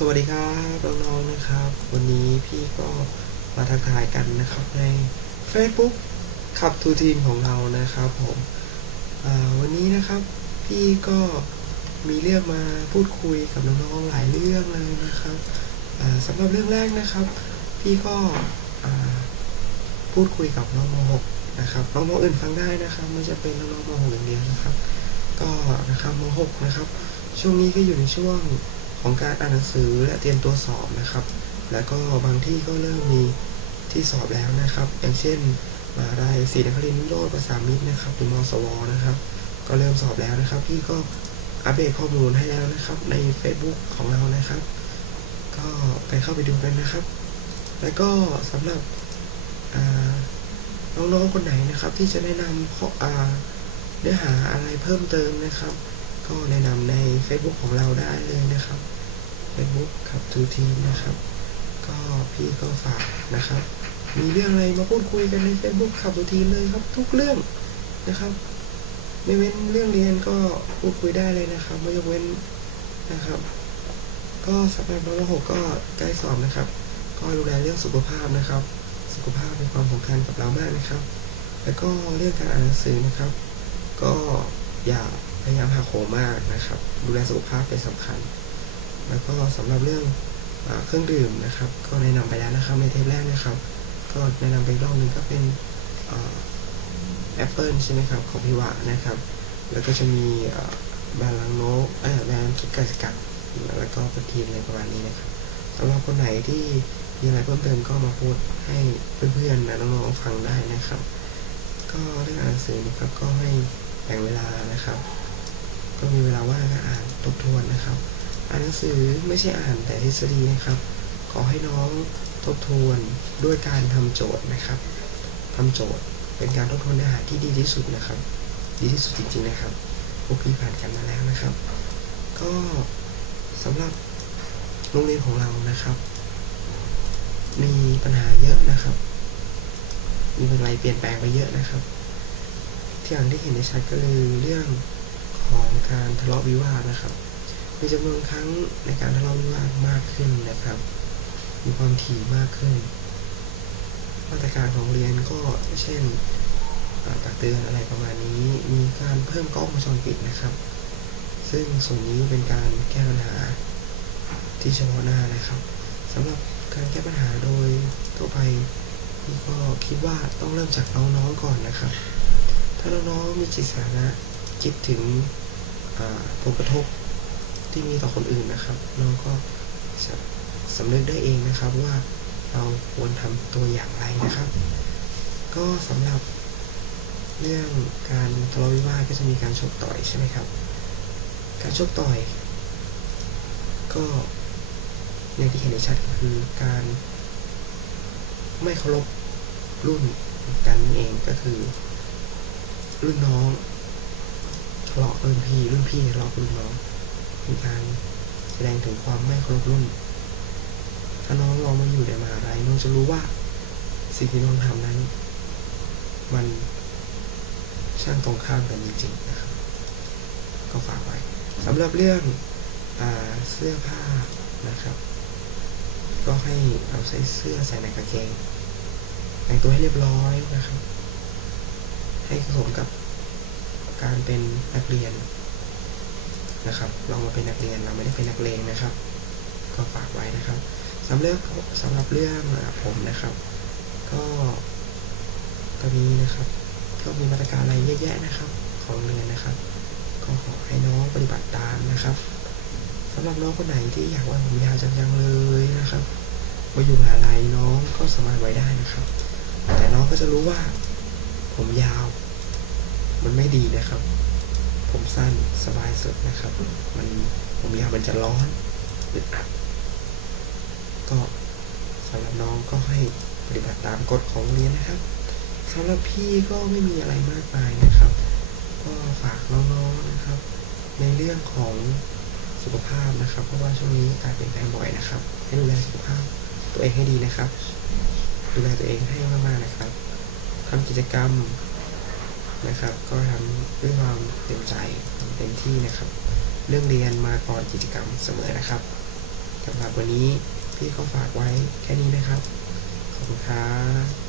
สวัสดีครับน้องๆนะครับ วันนี้พี่ก็มาทักทายกันนะครับใน Facebook ขับทูทีมของเรานะครับผมวันนี้นะครับพี่ก็มีเรื่องมาพูดคุยกับน้องๆหลายเรื่องเลยนะครับสำหรับเรื่องแรกนะครับ พี่ก็พูดคุยกับน้องม .6 นะครับน้องมอื่นฟังได้นะครับไม่จะเป็นน้องม .6 อย่างเดียวนะครับ ก็นะครับม .6 นะครับ ช่วงนี้ก็อยู่ในช่วง ของการอ่านหนังสือและเตรียมตัวสอบนะครับ แล้วก็บางที่ก็เริ่มมีที่สอบแล้วนะครับ อย่างเช่นมาได้ศรีนครินทร์โลดภาษามิตรนะครับหรือมสวนะครับ ก็เริ่มสอบแล้วนะครับ พี่ก็อัปเดตข้อมูลให้แล้วนะครับ ใน Facebook ของเรานะครับ ก็ไปเข้าไปดูกันนะครับ แล้วก็สำหรับน้องๆคนไหนนะครับ ที่จะแนะนำข้อเนื้อหาอะไรเพิ่มเติมนะครับ ก็แนะนำใน Facebook ของเราได้เลยนะครับ Facebook ครับทูทีนะครับ ก็พี่ก็ฝากนะครับ มีเรื่องอะไรมาพูดคุยกันใน Facebook ขับทูทีเลยครับ ทุกเรื่องนะครับ ไม่เว้นเรื่องเรียนก็พูดคุยได้เลยนะครับไม่ยกเว้นนะครับ ก็สำหรับน้องหกก็ใกล้สอบนะครับ ก็ดูแลเรื่องสุขภาพนะครับ สุขภาพเป็นความสำคัญกับเรามากนะครับ แล้วก็เรื่องการอ่านหนังสือนะครับ ก็อย่าพยายามหักโหมมากนะครับ ดูแลสุขภาพเป็นสำคัญ แล้วก็สำหรับเรื่องเครื่องดื่มนะครับ ก็แนะนำไปแล้วนะครับในเทปแรกนะครับ ก็แนะนำไปรอบนึงก็เป็นแอปเปิลใช่ไหมครับของพิวะนะครับ แล้วก็จะมีแบรนด์ลังโนเออแบรนด์คิดกสกัดแล้วก็ปทีนอะไรประมาณนี้นะครับสำหรับคนไหนที่มีอะไรเพิ่มเติมก็มาพูดให้เพื่อนๆนะน้องๆฟังได้นะครับ ก็เรื่องอ่านหนังสือนะครับก็ให้แบ่งเวลานะครับ ก็มีเวลาว่างก็อ่านทบทวนนะครับ อ่านหนังสือไม่ใช่อ่านแต่ทฤษฎีนะครับ ขอให้น้องทบทวนด้วยการทำโจทย์นะครับทำโจทย์เป็นการทบทวนเนื้อหาที่ดีที่สุดนะครับ ดีที่สุดจริงๆนะครับพวกพี่ผ่านกันมาแล้วนะครับ ก็สำหรับโรงเรียนของเรานะครับ มีปัญหาเยอะนะครับ มีอะไรเปลี่ยนแปลงไปเยอะนะครับ ที่อย่างที่เห็นในชัดก็คือเรื่องของการทะเลาะวิวาทนะครับ มีจำนวนครั้งในการทะเลาะวิวาทมากขึ้นนะครับ มีความถี่มากขึ้น มาตรการของเรียนก็เช่นตักเตือนอะไรประมาณนี้ มีการเพิ่มกล้องวงจรปิดนะครับ ซึ่งส่วนนี้เป็นการแก้ปัญหาที่เฉพาะหน้านะครับสำหรับการแก้ปัญหาโดยทั่วไปพี่ก็คิดว่าต้องเริ่มจากน้องๆก่อนนะครับ ถ้าน้องๆมีจิตสาระคิดถึงผลกระทบ ที่มีต่อคนอื่นนะครับน้องก็จะสำนึกได้เองนะครับว่าเราควรทำตัวอย่างไรนะครับ ก็สำหรับเรื่องการทะเลาะวิวาทก็จะมีการชกต่อยใช่ไหมครับ การชกต่อย ก็อย่างที่เห็นได้ชัดคือการ ไม่เคารพรุ่นกันเองก็คือ รุ่นน้องทะเลาะรุ่นพี่รุ่นพี่ทะเลาะรุ่นน้อง เป็นการแสดงถึงความไม่เคารพรุ่น ถ้าน้องลองมาอยู่ในมหาลัยน้องจะรู้ว่าสิ่งที่น้องทำนั้น มันช่างตรงข้ามกันจริงๆนะครับ ก็ฝากไว้สำหรับเรื่องอเสื้อผ้านะครับ ก็ให้เราใส่เสื้อใส่ในกางเกงแต่งตัวให้เรียบร้อยนะครับ ให้สมกับการเป็นนักเรียน นะครับเรามาเป็นนักเรียนเราไม่ได้เป็นนักเลงนะครับ ก็ฝากไว้นะครับสำหรับสำหรับเรื่องผมนะครับ ก็ตอนนี้นะครับก็มีมาตรการอะไรเยอะแยะนะครับ ของเรียนนะครับ ก็ขอให้น้องปฏิบัติตามนะครับสำหรับน้องคนไหนที่อยากว่าผมยาวจังยังเลยนะครับมาอยู่มหาลัยน้องก็สามารถไว้ได้นะครับ แต่น้องก็จะรู้ว่า ผมยาว มันไม่ดีนะครับ ผมสั้นสบายสุดนะครับ มันผมยาวมันจะร้อนอึดอัดก็สำหรับน้องก็ให้ปฏิบัติตามกฎของเรียนนะครับสำหรับพี่ก็ไม่มีอะไรมากมายนะครับ ก็ฝากน้องๆนะครับ ในเรื่องของสุขภาพนะครับ เพราะว่าช่วงนี้การเปลี่ยนแปลงบ่อยนะครับให้ดูแลสุขภาพตัวเองให้ดีนะครับ ดูแลตัวเองให้มากๆนะครับทำกิจกรรม นะครับ ก็ทำด้วยความเต็มใจเต็มที่นะครับ เรื่องเรียนมาก่อนกิจกรรมเสมอนะครับสำหรับวันนี้พี่ก็ฝากไว้แค่นี้นะครับ ขอบคุณครับ